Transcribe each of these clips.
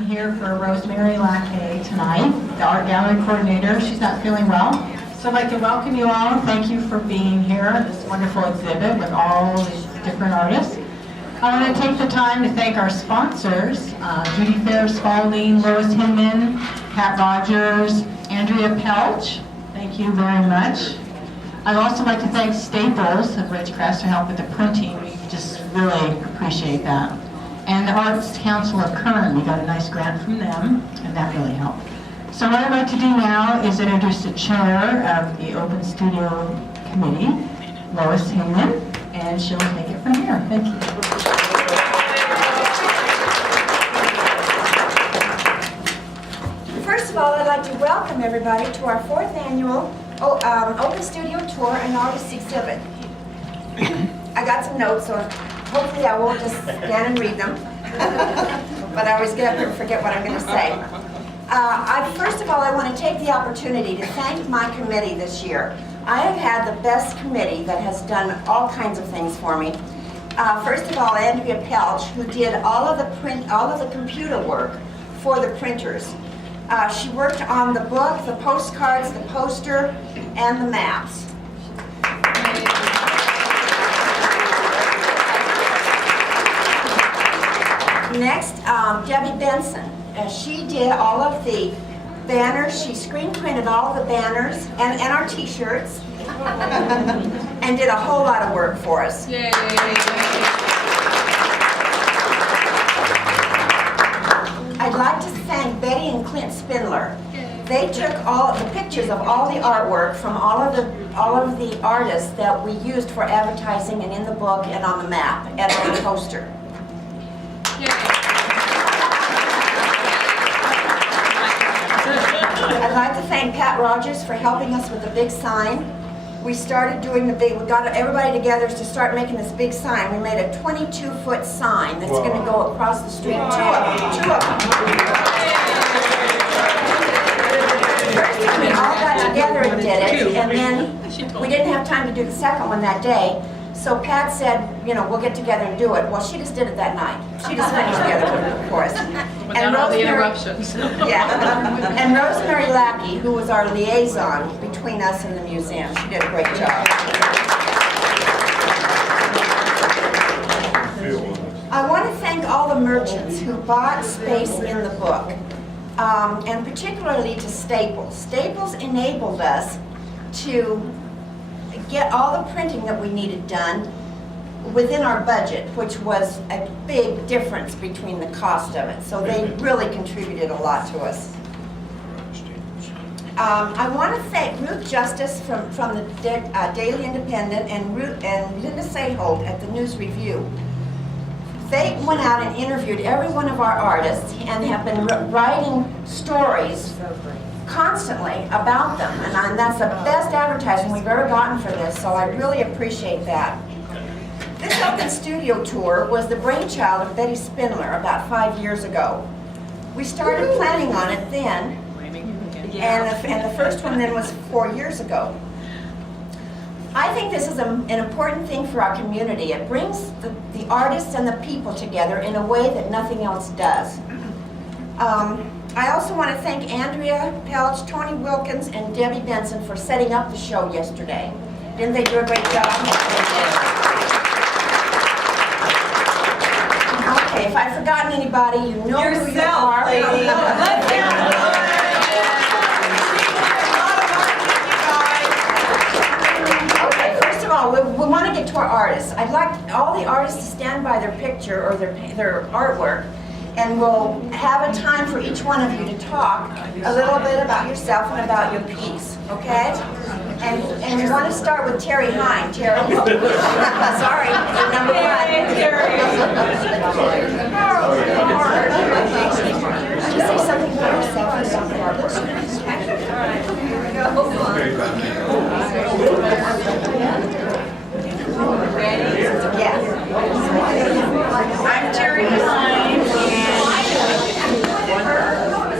I'm here for Rosemary Lackey tonight, the art gallery coordinator. She's not feeling well. So I'd like to welcome you all. Thank you for being here at this wonderful exhibit with all these different artists. I want to take the time to thank our sponsors, Judy Fair Spalding, Lois Hinman, Pat Rogers, Andrea Pelch. Thank you very much. I'd also like to thank Staples of Ridgecrest for help with the printing. We just really appreciate that. And the Arts Council of Kern, we got a nice grant from them, and that really helped. So what I'd like to do now is introduce the chair of the Open Studio Committee, Lois Hinman, and she'll take it from here. Thank you. First of all, I'd like to welcome everybody to our 4th annual Open Studio Tour and Artist Exhibit. I got some notes, so hopefully I won't just stand and read them, but I always get up here and forget what I'm going to say. First of all, I want to take the opportunity to thank my committee this year. I have had the best committee that has done all kinds of things for me. First of all, Andrea Pelch, who did all of the computer work for the printers. She worked on the book, the postcards, the poster, and the maps. Next, Debbie Benson. She did all of the banners. She screen printed all of the banners and our t-shirts and did a whole lot of work for us. Yay. I'd like to thank Betty and Clint Spindler. They took all of the pictures of all the artwork from all of the artists that we used for advertising and in the book and on the map and on the poster. I'd like to thank Pat Rogers for helping us with the big sign. We started doing we got everybody together to start making this big sign. We made a 22-foot sign that's going to go across the street. Two of them. We all got together and did it, and then we didn't have time to do the second one that day. So Pat said, you know, we'll get together and do it. Well, she just did it that night. She just finished together with it for us. Without all the interruptions. Yeah. And Rosemary Lackey, who was our liaison between us and the museum. She did a great job. I want to thank all the merchants who bought space in the book, and particularly to Staples. Staples enabled us to get all the printing that we needed done within our budget, which was a big difference between the cost of it. So they really contributed a lot to us. I want to thank Ruth Justice from the Daily Independent and Linda Sayholt at the News Review. They went out and interviewed every one of our artists and have been writing stories constantly about them, and that's the best advertising we've ever gotten for this, so I really appreciate that. This Open Studio Tour was the brainchild of Betty Spindler about 5 years ago. We started planning on it then, and the first one then was 4 years ago. I think this is an important thing for our community. It brings the artists and the people together in a way that nothing else does. I also want to thank Andrea Pelch, Tony Wilkins, and Debbie Benson for setting up the show yesterday. Didn't they do a great job? Okay, if I've forgotten anybody, you know who you are. Okay, first of all, we want to get to our artists. I'd like all the artists to stand by their picture or their artwork, and we'll have a time for each one of you to talk a little bit about yourself and about your piece, okay? And we want to start with Terry Hine. Terry. Sorry, number one. Hey, Terry. Just say something about yourself and something about our listeners. All right, here we go. Ready? Yeah. I'm Terry Hine, and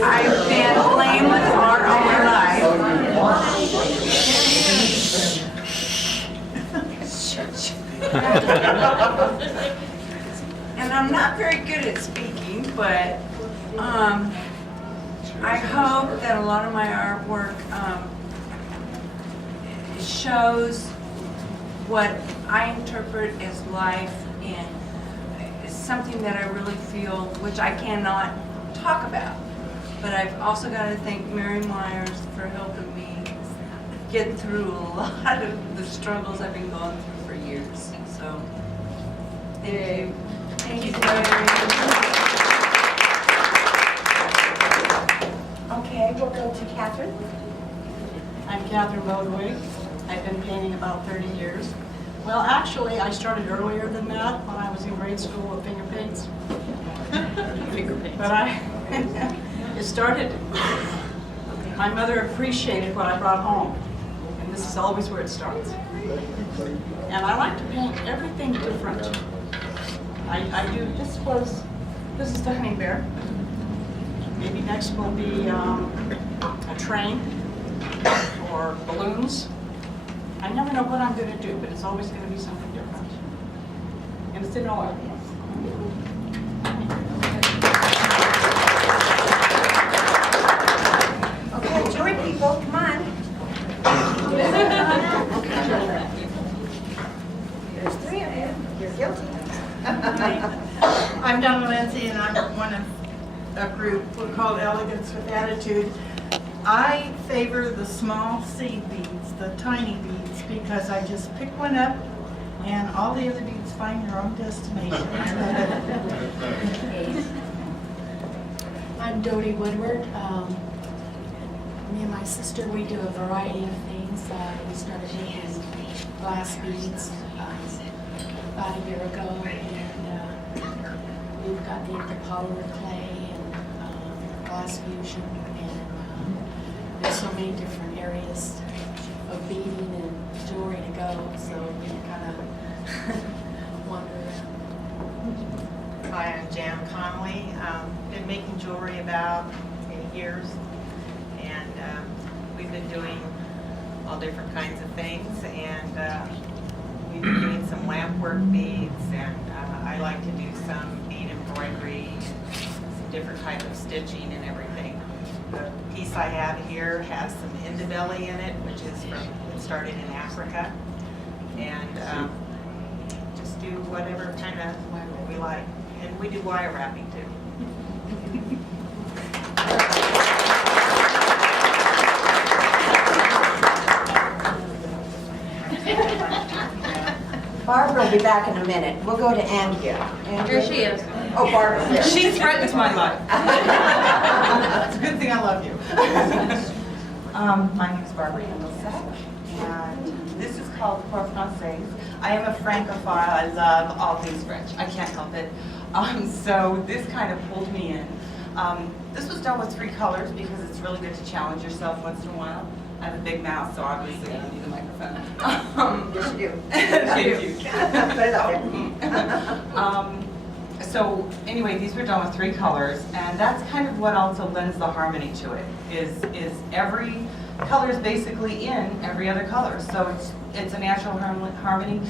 I've been playing with art all my life. And I'm not very good at speaking, but I hope that a lot of my artwork shows what I interpret as life and something that I really feel, which I cannot talk about. But I've also got to thank Mary Myers for helping me get through a lot of the struggles I've been going through for years. So, thank you. Thank you, Mary. Okay, we'll go to Catherine. I'm Catherine Bodwig. I've been painting about 30 years. Well, actually, I started earlier than that when I was in grade school with finger paints. But it started, my mother appreciated what I brought home. And this is always where it starts. And I like to paint everything different. I do, this is the honey bear. Maybe next will be a train or balloons. I never know what I'm going to do, but it's always going to be something different. And it's in oil. Okay, jury people, come on. There's three of you. You're guilty. I'm Donna Lindsay, and I'm one of a group we're called Elegance with Attitude. I favor the small seed beads, the tiny beads, because I just pick one up and all the other beads find their own destination. I'm Dodie Woodward. Me and my sister, we do a variety of things. We started making glass beads about a year ago, and we've got the polymer clay and glass fusion, and there's so many different areas of beading and jewelry to go, so we kind of wander around. Hi, I'm Jan Connolly. Been making jewelry about 8 years, and we've been doing all different kinds of things, and we've been doing some lamp work beads, and I like to do some bead embroidery, some different type of stitching and everything. The piece I have here has some indibelly in it, which is it started in Africa, and just do whatever kind of we like. And we do wire wrapping too. Barbara will be back in a minute. We'll go to Andrea. Here she is. Oh, Barbara's there. She threatens my life. It's a good thing I love you. My name is Barbara Hendelsack, and this is called Pour Française. I am a Francophile. I love all things French. I can't help it. So this kind of pulled me in. This was done with 3 colors because it's really good to challenge yourself once in a while. I have a big mouth, so obviously I need a microphone. Yes, you do. Thank you. Put it up there. So anyway, these were done with 3 colors, and that's kind of what also lends the harmony to it. Is every color is basically in every other color, so it's a natural harmony.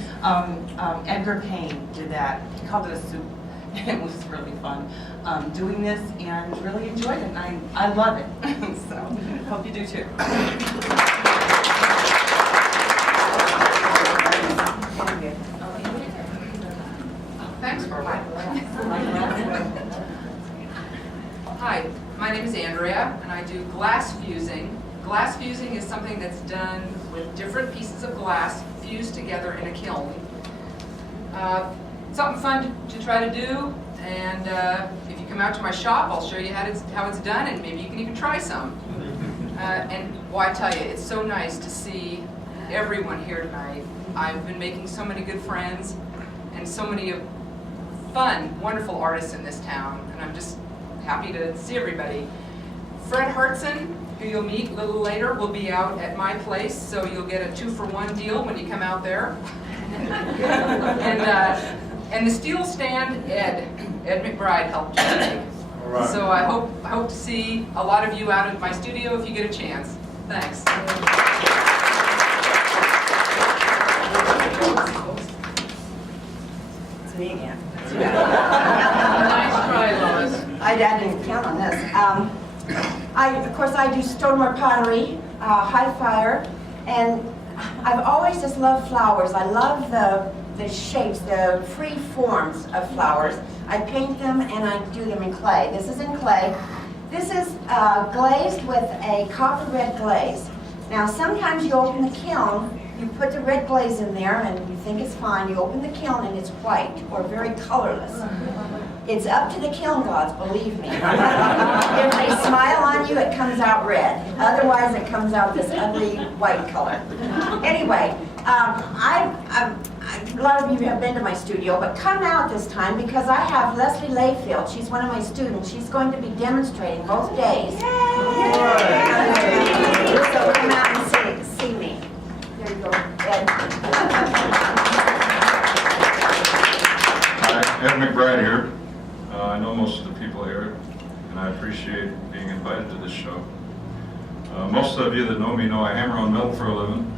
Edgar Payne did that. He called it a soup. It was really fun doing this, and really enjoyed it, and I love it. So hope you do too. Thanks, Barbara. Hi, my name is Andrea, and I do glass fusing. Glass fusing is something that's done with different pieces of glass fused together in a kiln. Something fun to try to do, and if you come out to my shop, I'll show you how it's done, and maybe you can even try some. And well, I tell you, it's so nice to see everyone here tonight. I've been making so many good friends, and so many fun, wonderful artists in this town, and I'm just happy to see everybody. Fred Hartson, who you'll meet a little later, will be out at my place, so you'll get a 2-for-1 deal when you come out there. And the steel stand, Ed McBride helped me make. Right. So I hope to see a lot of you out at my studio if you get a chance. Thanks. It's me again. Nice try, Lois. I I didn't count on this. Of course, I do stoneware pottery, high fire, and I've always just loved flowers. I love the shapes, the free forms of flowers. I paint them and I do them in clay. This is in clay. This is glazed with a copper red glaze. Now, sometimes you open the kiln, you put the red glaze in there and you think it's fine. You open the kiln and it's white or very colorless. It's up to the kiln gods, believe me. If they smile on you, it comes out red. Otherwise, it comes out this ugly white color. Anyway, a lot of you have been to my studio, but come out this time because I have Leslie Layfield. She's one of my students. She's going to be demonstrating both days. Yay! So come out and see me. There you go, Ed. Hi, Ed McBride here. I know most of the people here, and I appreciate being invited to this show. Most of you that know me know I hammer on metal for a living,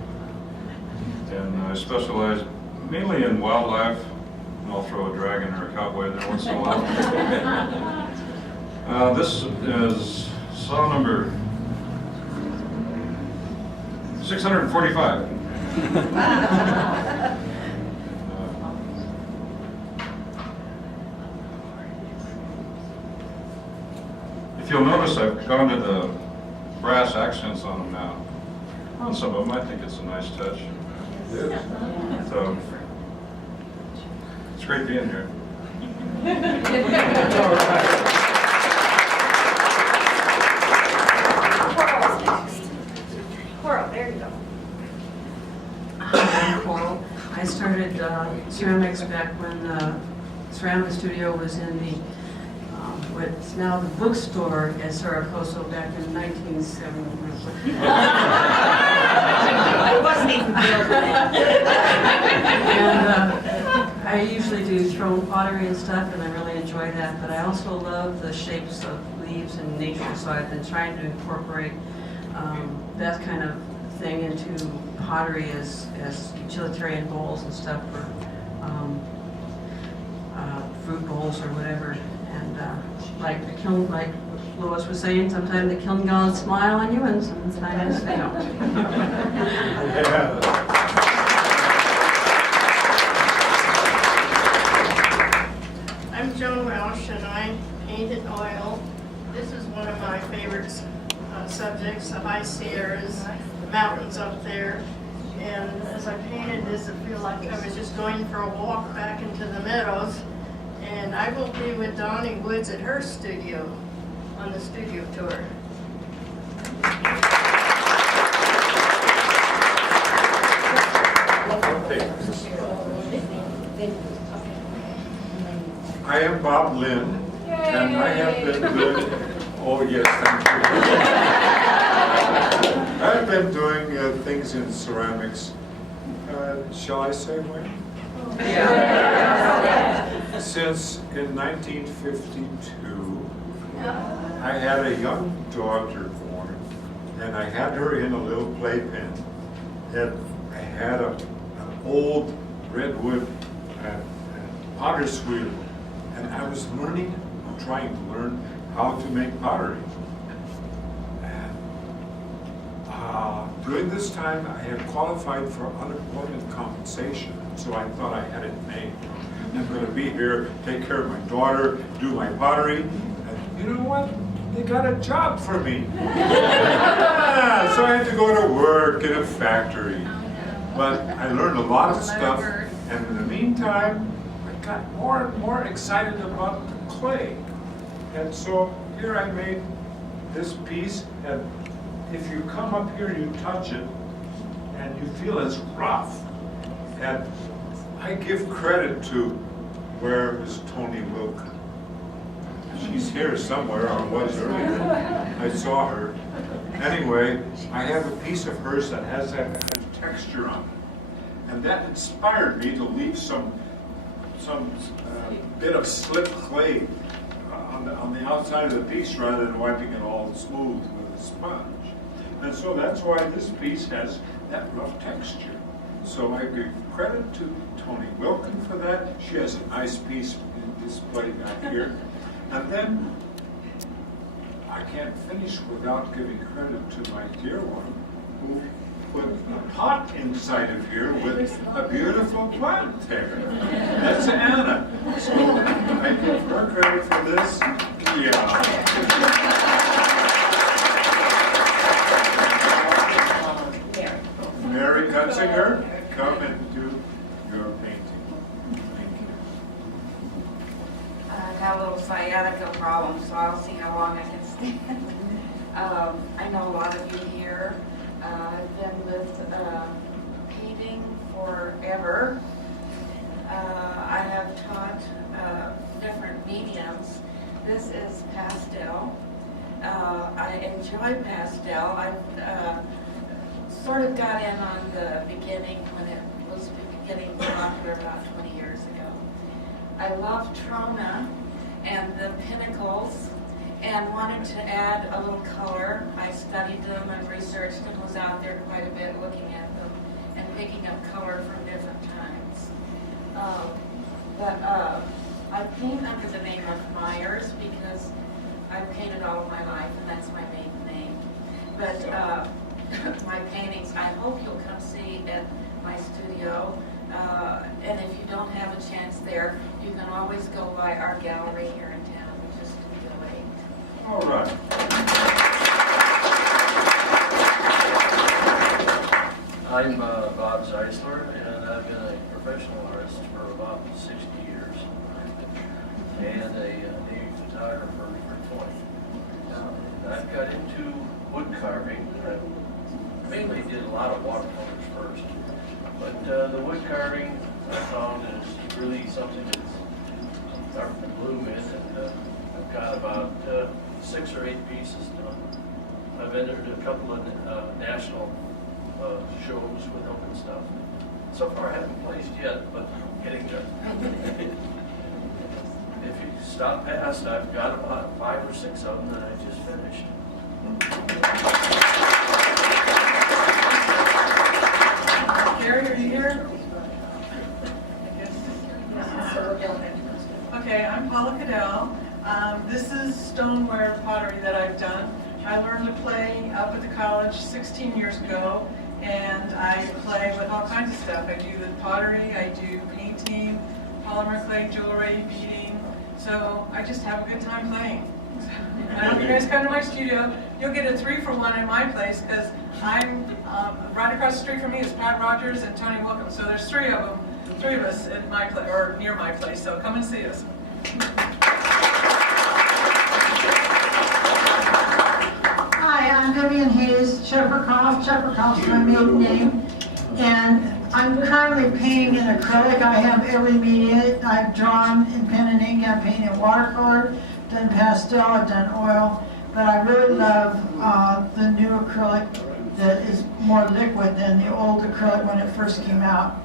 and I specialize mainly in wildlife, and I'll throw a dragon or a cowboy there once in a while. This is saw number 645. If you'll notice, I've gone to the brass accents on them now. On some of them, I think it's a nice touch. So, it's great being here. Carroll, there you go. I'm Carroll. I started ceramics back when the ceramic studio was in the what's now the bookstore at Saracoso back in 1970. I wasn't even built then. And I usually do thrown pottery and stuff, and I really enjoy that. But I also love the shapes of leaves and nature, so I've been trying to incorporate that kind of thing into pottery as utilitarian bowls and stuff for fruit bowls or whatever. And like the kiln, like Lois was saying, sometimes the kiln gods smile on you and sometimes they don't. I'm Joan Welsh and I paint in oil. This is one of my favorite subjects, the high Sierras, the mountains up there. And as I painted this, I feel like I was just going for a walk back into the meadows. And I will be with Donnie Woods at her studio on the studio tour. I am Bob Lynn, and I have been doing, oh yes, thank you. I've been doing things in ceramics, shall I say when? Since in 1952, I had a young daughter born, and I had her in a little playpen, and I had an old redwood potter's wheel, and I was trying to learn how to make pottery. And during this time, I had qualified for unemployment compensation, so I thought I had it made. I'm going to be here, take care of my daughter, do my pottery, and you know what? They got a job for me. So I had to go to work in a factory. But I learned a lot of stuff, and in the meantime, I got more and more excited about the clay. And so here I made this piece, and if you come up here, you touch it, and you feel it's rough. And I give credit to, where is Tony Wilk? She's here somewhere, or was earlier. I saw her. Anyway, I have a piece of hers that has that kind of texture on it. And that inspired me to leave some bit of slip clay on the outside of the piece rather than wiping it all smooth with a sponge. And so that's why this piece has that rough texture. So I give credit to Tony Wilkin for that. She has a nice piece in display back here. And then can't finish without giving credit to my dear one who put a pot inside of here with a beautiful plant there. That's Anna. So I give her credit for this. Yeah. Mary Cutzinger, come and do your painting. Thank you. I got a little sciatica problem, so I'll see how long I can stand. I know a lot of you here. I've been with painting forever. I have taught different mediums. This is pastel. I enjoy pastel. I sort of got in on the beginning when it was getting popular about 20 years ago. I love Trona and the pinnacles and wanted to add a little color. I studied them and researched and was out there quite a bit looking at them and picking up color from different times. I paint under the name of Myers because I've painted all of my life and that's my maiden name. But my paintings, I hope you'll come see at my studio. And if you don't have a chance there, you can always go by our gallery here in town, which is Studio 8. All right. I'm Bob Zeisler, and I've been a professional artist for about 60 years, and a native photographer for 20. I've got into wood carving. I mainly did a lot of watercolors first, but the wood carving I found is really something that's starting to bloom in, and I've got about 6 or 8 pieces done. I've entered a couple of national shows with them and stuff. So far I haven't placed yet, but I'm getting there. If you stop past, I've got about 5 or 6 of them that I just finished. Gary, are you here? Okay, I'm Paula Cadell. This is stoneware pottery that I've done. I learned to play up at the college 16 years ago, and I play with all kinds of stuff. I do the pottery, I do painting, polymer clay, jewelry, beading. So I just have a good time playing. I hope you guys come to my studio. You'll get a 3-for-1 in my place because I'm right across the street from me is Pat Rogers and Tony Wilkham. So there's 3 of them, 3 of us at my place or near my place. So come and see us. Hi, I'm Vivian Hayes, Shepherdcroft. Shepherdcroft's my maiden name. And I'm currently painting in acrylic. I have every media. I've drawn in pen and ink. I've painted in watercolor, done pastel, I've done oil. But I really love the new acrylic that is more liquid than the old acrylic when it first came out.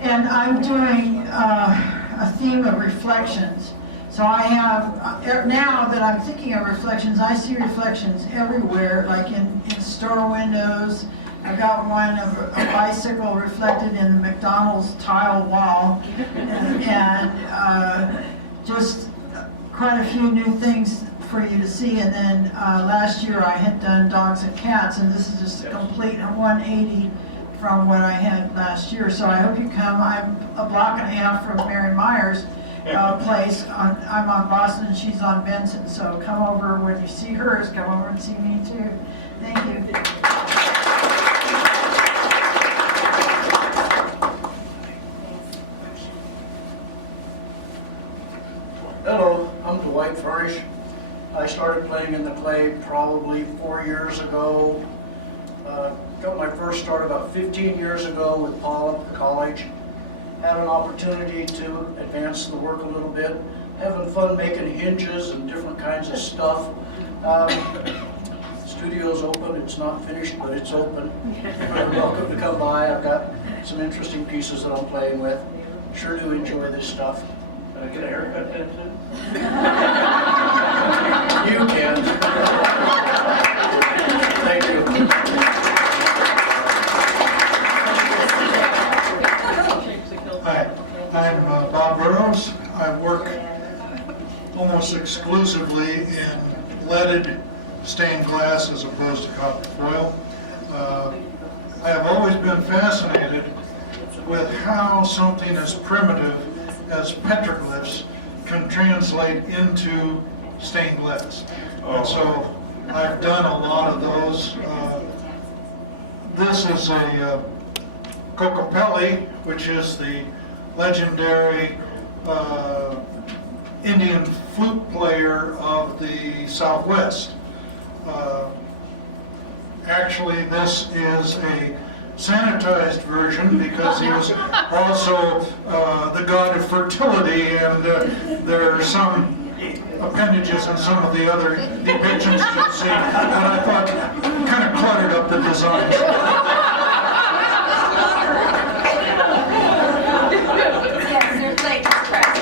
And I'm doing a theme of reflections. So I have, now that I'm thinking of reflections, I see reflections everywhere, like in store windows. I've got one of a bicycle reflected in the McDonald's tile wall, and just quite a few new things for you to see. And then last year I had done dogs and cats, and this is just a complete 180 from what I had last year. So I hope you come. I'm a block and a half from Mary Myers' place. I'm on Boston and she's on Benson. So come over when you see hers, come over and see me too. Thank you. Hello, I'm Dwight Furnish. I started playing in the clay probably 4 years ago. Got my first start about 15 years ago with Paul at the college. Had an opportunity to advance the work a little bit. Having fun making hinges and different kinds of stuff. Studio's open, it's not finished, but it's open. You're welcome to come by. I've got some interesting pieces that I'm playing with. Sure do enjoy this stuff. Can I get a haircut then too? You can. Thank you. Hi, I'm Bob Burrows. I work almost exclusively in lead leaded stained glass as opposed to copper foil. I have always been fascinated with how something as primitive as petroglyphs can translate into stained glass. And so I've done a lot of those. This is a Kokopelli, which is the legendary Indian flute player of the Southwest. Actually, this is a sanitized version because he was also the god of fertility, and there are some appendages in some of the other depictions you'll see that I thought kind of cluttered up the designs. Yes, there's latest practice.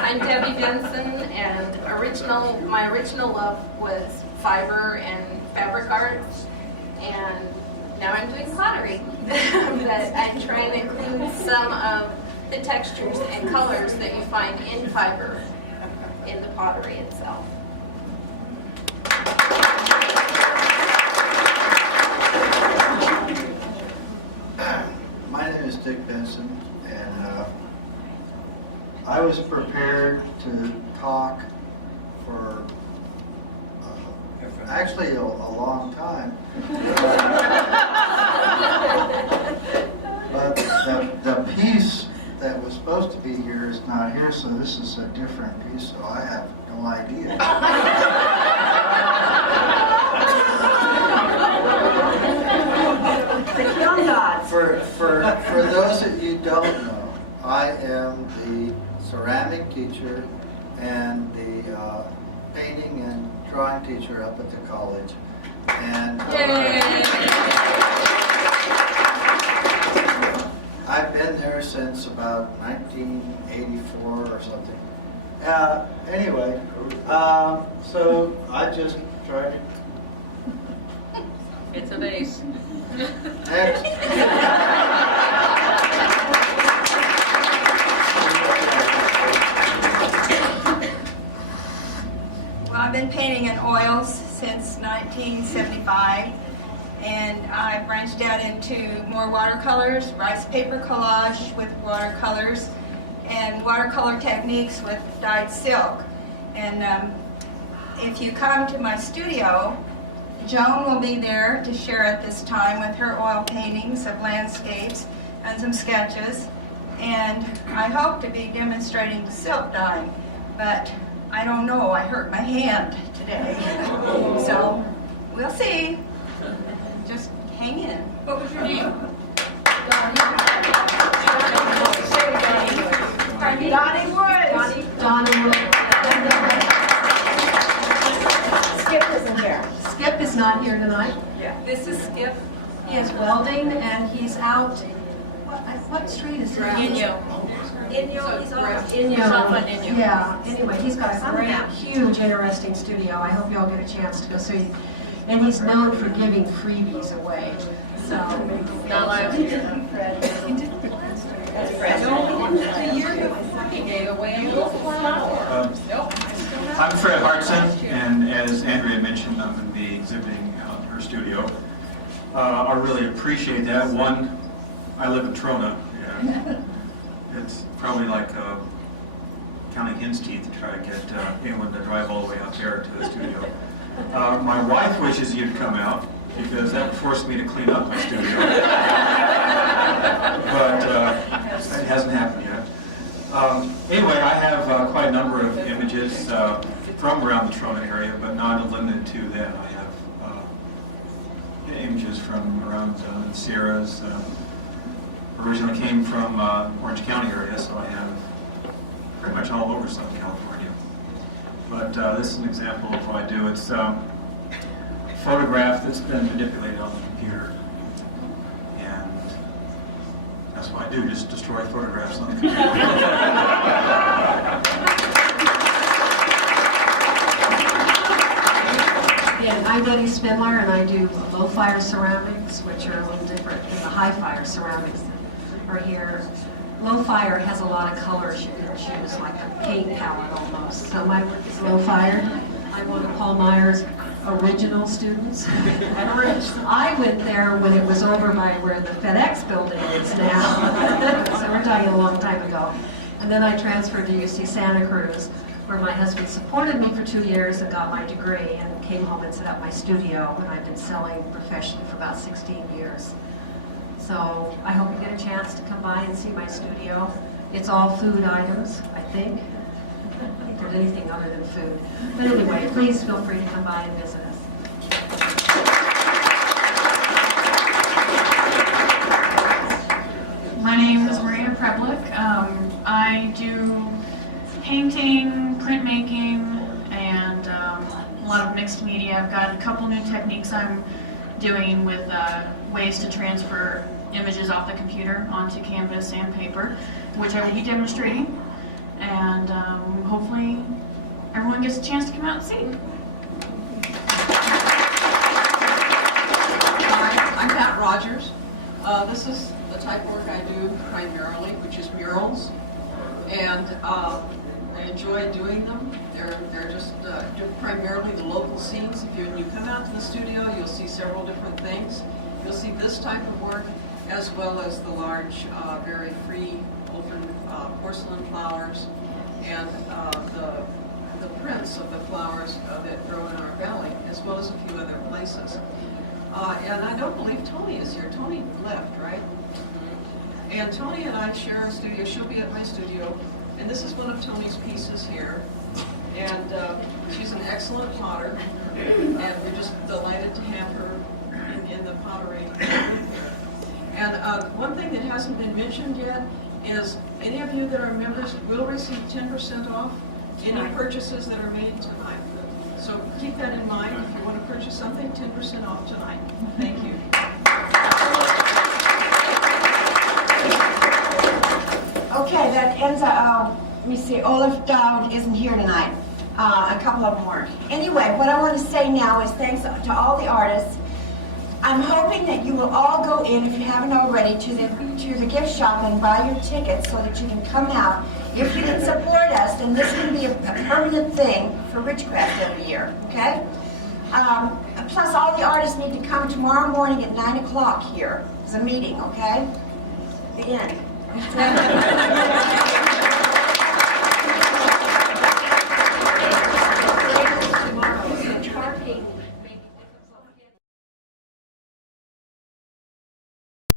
I'm Debbie Benson, and my original love was fiber and fabric arts, and now I'm doing pottery. But I'm trying to include some of the textures and colors that you find in fiber in the pottery itself. My name is Dick Benson, and I was prepared to talk for actually a long time. But the piece that was supposed to be here is not here, so this is a different piece, so I have no idea. For those that you don't know, I am the ceramic teacher and the painting and drawing teacher up at the college. And I've been there since about 1984 or something. Anyway, so I just tried to... It's a vase. Next. Well, I've been painting in oils since 1975, and I branched out into more watercolors, rice paper collage with watercolors, and watercolor techniques with dyed silk. And if you come to my studio, Joan will be there to share at this time with her oil paintings of landscapes and some sketches. And I hope to be demonstrating the silk dyeing, but I don't know, I hurt my hand today. So, we'll see. Just hang in. What was your name? Donnie Woods. Donnie Woods. Skip isn't here. Skip is not here tonight. Yeah. This is Skip. He is welding, and he's out. What street is he? Inyo. Inyo. He's on Inyo. Inyo. Yeah. Anyway, he's got a great, huge, interesting studio. I hope you all get a chance to go see. And he's known for giving freebies away. So. Not last year. That's Fred. No, a year before he gave away a little flower. Nope. I'm Fred Hartson, and as Andrea mentioned, I'm going to be exhibiting out in her studio. I really appreciate that. One, I live in Trona. Yeah. It's probably like counting hen's teeth to try to get anyone to drive all the way out there to the studio. My wife wishes you'd come out because that would force me to clean up my studio. But it hasn't happened yet. Anyway, I have quite a number of images from around the Trona area, but not limited to that. I have images from around the Sierras. Originally came from Orange County area, so I have pretty much all over Southern California. But this is an example of what I do. It's a photograph that's been manipulated on the computer. And that's what I do, just destroy photographs on the computer. Yeah, I I'm Betty Spindler, and I do low-fire ceramics, which are a little different than the high-fire ceramics that are here. Low-fire has a lot of colors you can choose, like a paint palette almost. So my work is low-fire. I'm one of Paul Meyer's original students. I went there when it was over by where the FedEx building is now. So we're talking a long time ago. And then I transferred to UC Santa Cruz, where my husband supported me for 2 years and got my degree and came home and set up my studio, and I've been selling professionally for about 16 years. So I hope you get a chance to come by and see my studio. It's all food items, I think. I don't think there's anything other than food. But anyway, please feel free to come by and visit us. My name is Maria Preblick. I do painting, printmaking, and a lot of mixed media. I've got a couple new techniques I'm doing with ways to transfer images off the computer onto canvas and paper, which I will be demonstrating. And hopefully everyone gets a chance to come out and see. Hi, I'm Pat Rogers. This is the type of work I do primarily, which is murals. And I enjoy doing them. They're just primarily the local scenes. When you come out to the studio, you'll see several different things. You'll see this type of work, as well as the large, very free, open porcelain flowers, and the prints of the flowers that grow in our valley, as well as a few other places. And I don't believe Tony is here. Tony left, right? And Tony and I share a studio. She'll be at my studio. And this is one of Tony's pieces here. And she's an excellent potter. And we're just delighted to have her in the pottery. And one thing that hasn't been mentioned yet is any of you that are members will receive 10% off any purchases that are made tonight. So keep that in mind. If you want to purchase something, 10% off tonight. Thank you. Okay, that ends up, let me see, Olaf Dowd isn't here tonight. A couple of them weren't. Anyway, what I want to say now is thanks to all the artists. I'm hoping that you will all go in, if you haven't already, to the gift shop and buy your tickets so that you can come out. If you can support us, then this can be a permanent thing for Ridgecrest every year, okay? Plus, all the artists need to come tomorrow morning at 9 o'clock here. It's a meeting, okay? The end.